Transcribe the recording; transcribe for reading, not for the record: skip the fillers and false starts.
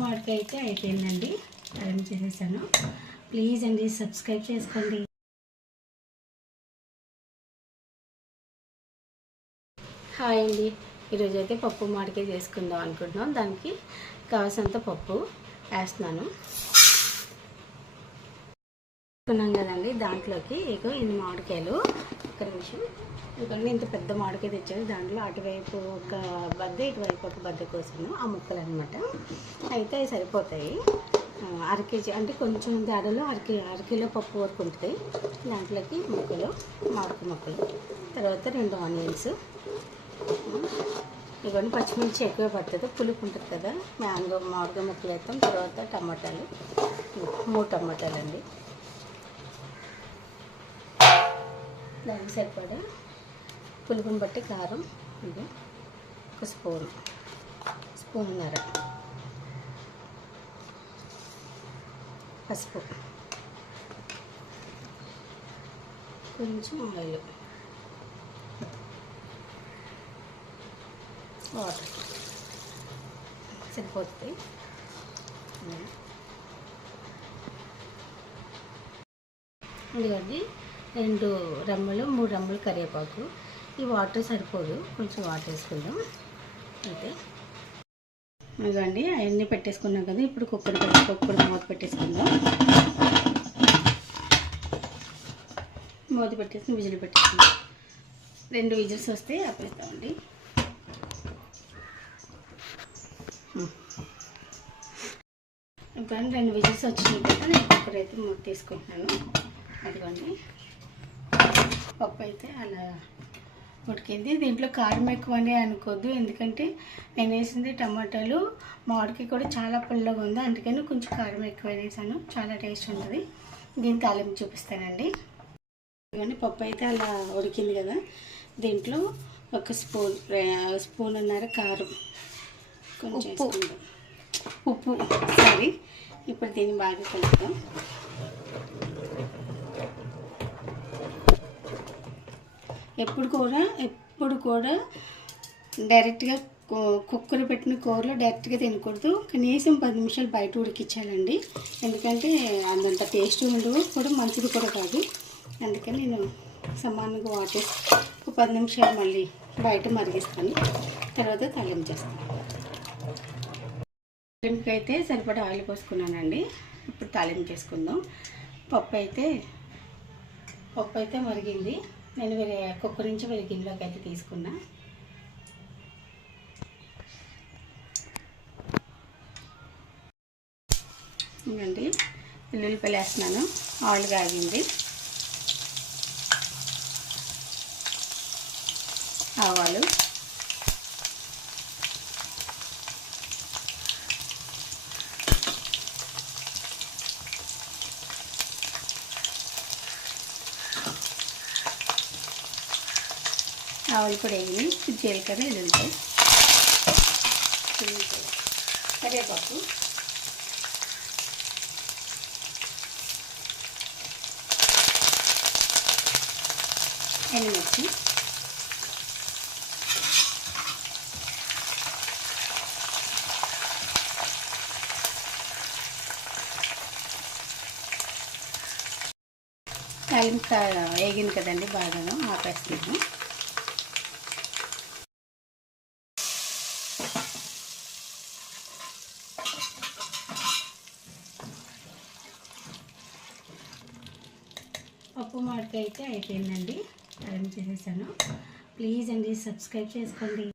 మామిడికాయ అయితే అయిపోయిందండి, అరేంజ్ చేసేసాను. ప్లీజ్ అండి సబ్స్క్రైబ్ చేసుకోండి. హాయ్ అండి, ఈరోజు అయితే పప్పు మామిడికాయ చేసుకుందాం అనుకుంటున్నాం. దానికి కావాల్సినంత పప్పు వేస్తున్నాను. తీసుకున్నాం కదండి, దాంట్లోకి ఇన్ని మామిడికాయలు, ఒక్క నిమిషం. ఎందుకంటే ఇంత పెద్ద మామిడికాయ తెచ్చారు. దాంట్లో అటువైపు ఒక బద్ద, ఇటువైపు ఒక బద్ద కోసాను, ఆ ముక్కలు అనమాట. అయితే అవి సరిపోతాయి. అరకేజీ అంటే కొంచెం తేడాలో అరకిలో పప్పు వరకు ఉంటుంది. దాంట్లోకి ముక్కలు, మామిడికాయ ముక్కలు, తర్వాత 2 ఆనియన్స్, ఇవన్నీ పచ్చిమిర్చి ఎక్కువ పడుతుంది, పులుపు ఉంటుంది కదా. మామిడికాయ ముక్కలు వేస్తాం. తర్వాత టమాటాలు, 3 టమాటాలు అండి. దానికి సరిపడా పులుపుని బట్టి కారం, ఇది ఒక స్పూన్నర పసుపు, కొంచెం ఆయిల్, వాటర్ సరిపోతుంది. ఇదిగోండి 2 రెమ్మలు 3 రెమ్మలు కరివేపాకు. ఈ వాటర్ సరిపోదు, కొంచెం వాటర్ వేసుకుందాం అయితే. ఇదిగోండి అవన్నీ పెట్టేసుకున్నాం కదా. ఇప్పుడు కుక్కర్ మూత పెట్టేసుకుందాం. మూత పెట్టేసి విజిల్ పెట్టేసుకుందాం. 2 విజిల్స్ వస్తే ఆపేస్తామండి. ఇప్పుడు 2 విజిల్స్ వచ్చినాయి కదా, నేను కుక్కర్ అయితే మూత తీసుకుంటున్నాను. అదిగోండి పప్పు అయితే అలా ఉడికింది. దీంట్లో కారం ఎక్కువ అని అనుకోద్దు, ఎందుకంటే నేను వేసింది టమాటాలు, మామిడికాయ కూడా చాలా పుల్లగా ఉంది, అందుకని కొంచెం కారం ఎక్కువ వేసాను. చాలా టేస్ట్ ఉంటుంది. దీని తాలింపు చూపిస్తానండి. ఇవన్నీ పప్పు అయితే అలా ఉడికింది కదా. దీంట్లో ఒక స్పూన్నర కారం, కొంచెం ఉప్పు సారీ. ఇప్పుడు దీన్ని బాగా కలుపుతాం. ఎప్పుడు కూడా డైరెక్ట్గా కుక్కర్ పెట్టిన కూరలో డైరెక్ట్గా తినకూడదు. కనీసం 10 నిమిషాలు బయట ఉడికించాలండి, ఎందుకంటే అంతంత టేస్ట్ ఉండవు, కూడా మంచిది కూడా కాదు. అందుకని నేను సమానంగా వాటర్ ఒక 10 నిమిషాలు మళ్ళీ బయట మరిగిస్తాను. తర్వాత తాలింపు చేస్తాను. తాలింపుకి అయితే సరిపడా ఆయిల్ పోసుకున్నానండి. ఇప్పుడు తాలింపు చేసుకుందాం. పప్పు అయితే మరిగింది. నేను కుక్కర్ నుంచి వేరే గిన్నెలోకి అయితే తీసుకున్నా. ఇంకండి వెల్లుల్లిపాయలు వేస్తున్నాను. ఆయిల్ కాగింది. ఆవాలు, ఆవులు కూడా వేయి, జీలకర్ర, ఎల్లుల్లిపాయ, కరివేపాకు, ఎండుమిర్చి, తాలింపు వేగింది కదండి, బాగాను ఆపేస్తున్నాను. పప్పు మామిడికాయ అయితే అయిపోయిందండి, అరేంజ్ చేసేసాను. ప్లీజ్ అండి సబ్స్క్రైబ్ చేసుకోండి.